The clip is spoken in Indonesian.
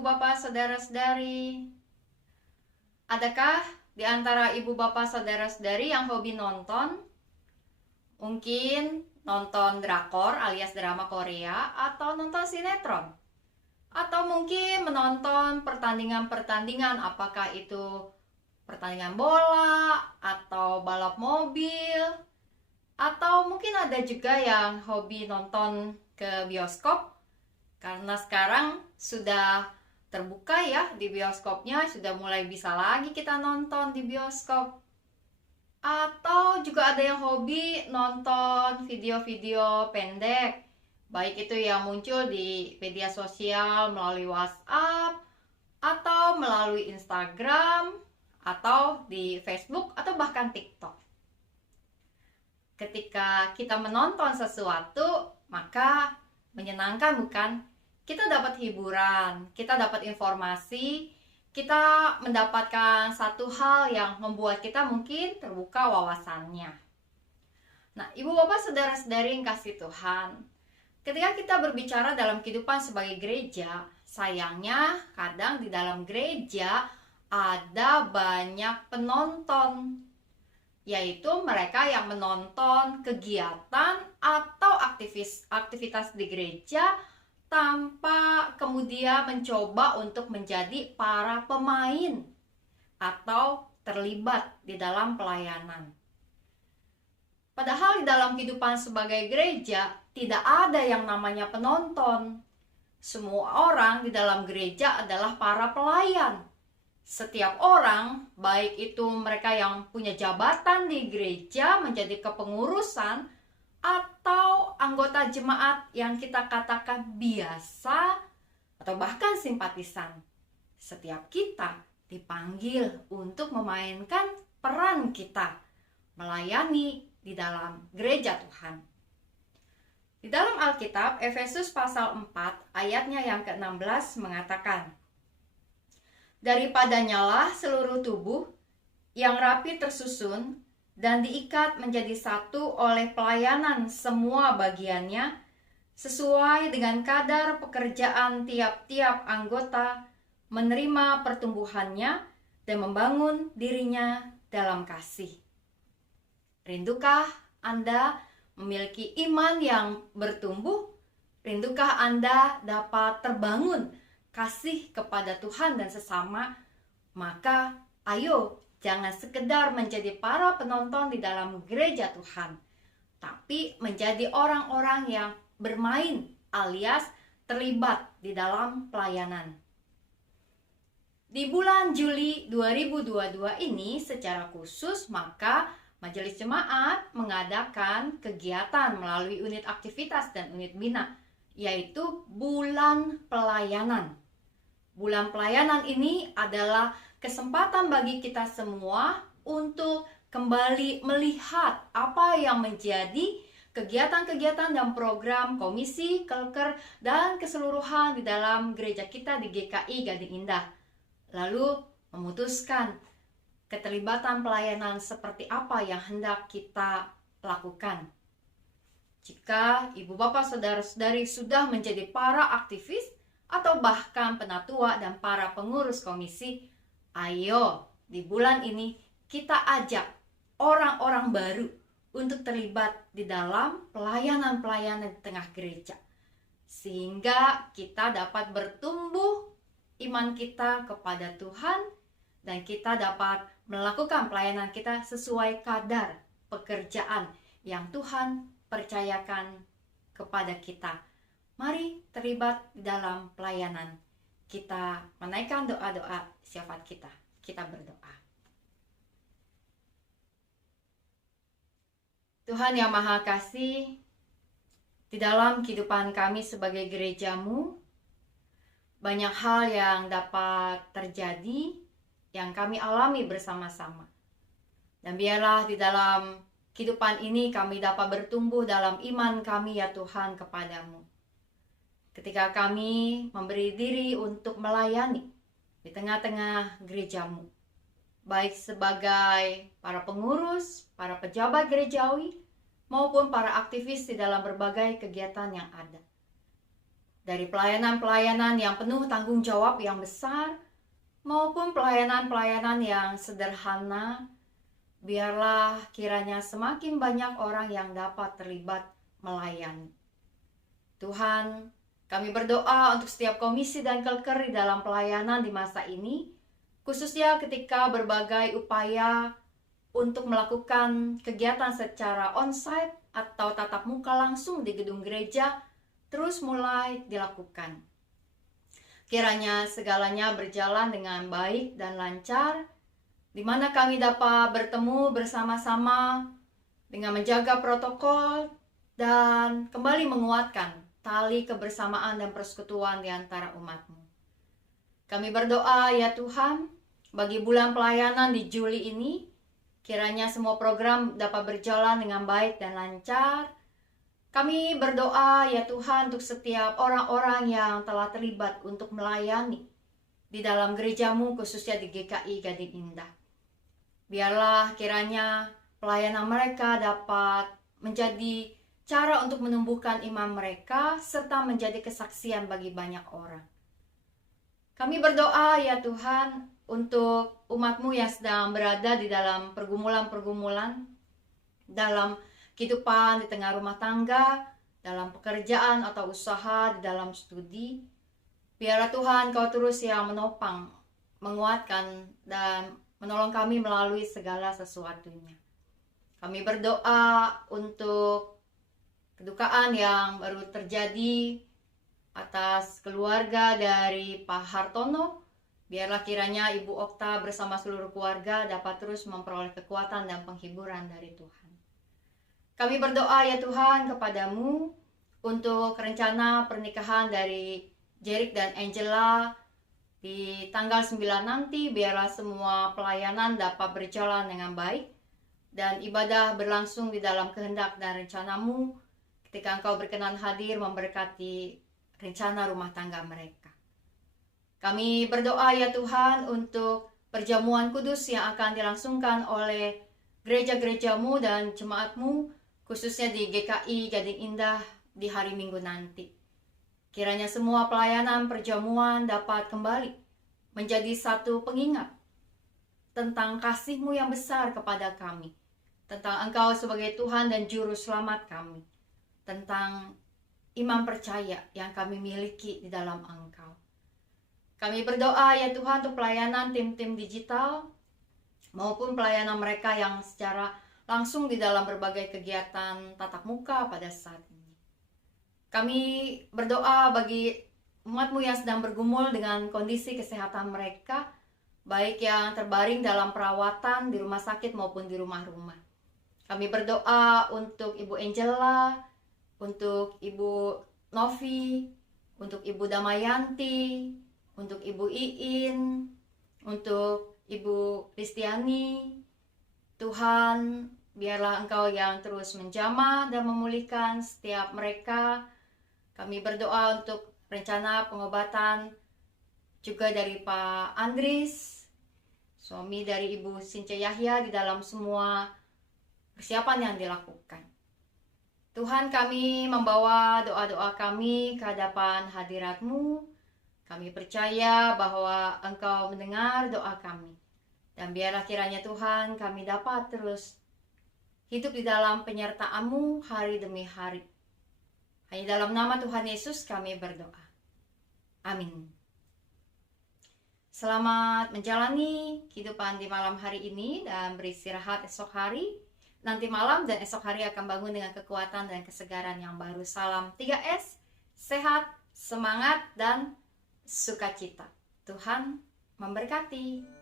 ibu bapak, saudara-saudari. Adakah di antara ibu bapak, saudara-saudari yang hobi nonton? Mungkin nonton drakor alias drama Korea atau nonton sinetron. Atau mungkin menonton pertandingan-pertandingan, apakah itu pertandingan bola atau balap mobil. Atau mungkin ada juga yang hobi nonton ke bioskop. Karena sekarang sudah terbuka ya di bioskopnya, sudah mulai bisa lagi kita nonton di bioskop. Atau juga ada yang hobi nonton video-video pendek, baik itu yang muncul di media sosial melalui WhatsApp, atau melalui Instagram, atau di Facebook, atau bahkan TikTok. Ketika kita menonton sesuatu, maka menyenangkan bukan? Kita dapat hiburan, kita dapat informasi, kita mendapatkan satu hal yang membuat kita mungkin terbuka wawasannya. Nah, ibu bapak, saudara-saudari yang kasih Tuhan, ketika kita berbicara dalam kehidupan sebagai gereja, sayangnya kadang di dalam gereja ada banyak penonton, yaitu mereka yang menonton kegiatan atau aktivitas di gereja tanpa kemudian mencoba untuk menjadi para pemain atau terlibat di dalam pelayanan. Padahal di dalam kehidupan sebagai gereja tidak ada yang namanya penonton. Semua orang di dalam gereja adalah para pelayan. Setiap orang, baik itu mereka yang punya jabatan di gereja menjadi kepengurusan, atau anggota jemaat yang kita katakan biasa atau bahkan simpatisan, setiap kita dipanggil untuk memainkan peran kita melayani di dalam gereja Tuhan. Di dalam Alkitab, Efesus pasal 4 ayatnya yang ke-16 mengatakan, "Daripadanyalah seluruh tubuh yang rapi tersusun dan diikat menjadi satu oleh pelayanan semua bagiannya, sesuai dengan kadar pekerjaan tiap-tiap anggota, menerima pertumbuhannya dan membangun dirinya dalam kasih." Rindukah Anda memiliki iman yang bertumbuh? Rindukah Anda dapat terbangun kasih kepada Tuhan dan sesama? Maka ayo, jangan sekedar menjadi para penonton di dalam gereja Tuhan, tapi menjadi orang-orang yang bermain alias terlibat di dalam pelayanan. Di bulan Juli 2022 ini secara khusus, maka Majelis Jemaat mengadakan kegiatan melalui unit aktivitas dan unit bina, yaitu Bulan Pelayanan. Bulan Pelayanan ini adalah kesempatan bagi kita semua untuk kembali melihat apa yang menjadi kegiatan-kegiatan dan program komisi, kelker, dan keseluruhan di dalam gereja kita di GKI Gading Indah. Lalu memutuskan keterlibatan pelayanan seperti apa yang hendak kita lakukan. Jika ibu bapak, saudara-saudari sudah menjadi para aktivis atau bahkan penatua dan para pengurus komisi, ayo di bulan ini kita ajak orang-orang baru untuk terlibat di dalam pelayanan-pelayanan di tengah gereja, sehingga kita dapat bertumbuh iman kita kepada Tuhan dan kita dapat melakukan pelayanan kita sesuai kadar pekerjaan yang Tuhan percayakan kepada kita. Mari terlibat di dalam pelayanan. Kita menaikkan doa-doa syafaat kita. Kita berdoa. Tuhan yang Maha Kasih, di dalam kehidupan kami sebagai gereja-Mu, banyak hal yang dapat terjadi yang kami alami bersama-sama. Dan biarlah di dalam kehidupan ini kami dapat bertumbuh dalam iman kami ya Tuhan kepadamu. Ketika kami memberi diri untuk melayani di tengah-tengah gereja-Mu, baik sebagai para pengurus, para pejabat gerejawi, maupun para aktivis di dalam berbagai kegiatan yang ada. dari pelayanan-pelayanan yang penuh tanggung jawab yang besar maupun pelayanan-pelayanan yang sederhana. Biarlah kiranya semakin banyak orang yang dapat terlibat melayani. Tuhan, kami berdoa untuk setiap komisi dan kelker di dalam pelayanan di masa ini, khususnya ketika berbagai upaya untuk melakukan kegiatan secara onsite atau tatap muka langsung di gedung gereja terus mulai dilakukan. Kiranya segalanya berjalan dengan baik dan lancar, di mana kami dapat bertemu bersama-sama dengan menjaga protokol dan kembali menguatkan tali kebersamaan dan persekutuan di antara umat-Mu. Kami berdoa ya Tuhan, bagi bulan pelayanan di Juli ini, kiranya semua program dapat berjalan dengan baik dan lancar. Kami berdoa ya Tuhan untuk setiap orang-orang yang telah terlibat untuk melayani di dalam gereja-Mu, khususnya di GKI Gading Indah. Biarlah kiranya pelayanan mereka dapat menjadi cara untuk menumbuhkan iman mereka serta menjadi kesaksian bagi banyak orang. Kami berdoa ya Tuhan untuk umat-Mu yang sedang berada di dalam pergumulan-pergumulan, dalam kehidupan di tengah rumah tangga, dalam pekerjaan atau usaha, di dalam studi. Biarlah Tuhan Kau terus yang menopang, menguatkan, dan menolong kami melalui segala sesuatunya. Kami berdoa untuk kedukaan yang baru terjadi atas keluarga dari Pak Hartono. Biarlah kiranya Ibu Okta bersama seluruh keluarga dapat terus memperoleh kekuatan dan penghiburan dari Tuhan. Kami berdoa ya Tuhan kepadamu untuk rencana pernikahan dari Jerik dan Angela di tanggal 9 nanti. Biarlah semua pelayanan dapat berjalan dengan baik dan ibadah berlangsung di dalam kehendak dan rencana-Mu ketika Engkau berkenan hadir memberkati rencana rumah tangga mereka. Kami berdoa ya Tuhan untuk perjamuan kudus yang akan dilangsungkan oleh gereja-gereja-Mu dan jemaat-Mu, khususnya di GKI Gading Indah di hari Minggu nanti. Kiranya semua pelayanan perjamuan dapat kembali menjadi satu pengingat tentang kasih-Mu yang besar kepada kami, tentang Engkau sebagai Tuhan dan Juru Selamat kami, tentang iman percaya yang kami miliki di dalam Engkau. Kami berdoa ya Tuhan untuk pelayanan tim-tim digital maupun pelayanan mereka yang secara langsung di dalam berbagai kegiatan tatap muka pada saat ini. Kami berdoa bagi umat-Mu yang sedang bergumul dengan kondisi kesehatan mereka, baik yang terbaring dalam perawatan di rumah sakit maupun di rumah-rumah. Kami berdoa untuk Ibu Angela, untuk Ibu Novi, untuk Ibu Damayanti, untuk Ibu Iin, untuk Ibu Kristiani. Tuhan, biarlah Engkau yang terus menjamah dan memulihkan setiap mereka. Kami berdoa untuk rencana pengobatan juga dari Pak Andris, suami dari Ibu Since Yahya, di dalam semua persiapan yang dilakukan. Tuhan, kami membawa doa-doa kami ke hadapan hadirat-Mu. Kami percaya bahwa Engkau mendengar doa kami. Dan biarlah kiranya Tuhan kami dapat terus hidup di dalam penyertaan-Mu hari demi hari. Hanya dalam nama Tuhan Yesus kami berdoa. Amin. Selamat menjalani kehidupan di malam hari ini dan beristirahat esok hari. Nanti malam dan esok hari akan bangun dengan kekuatan dan kesegaran yang baru. Salam 3S, sehat, semangat, dan sukacita. Tuhan memberkati.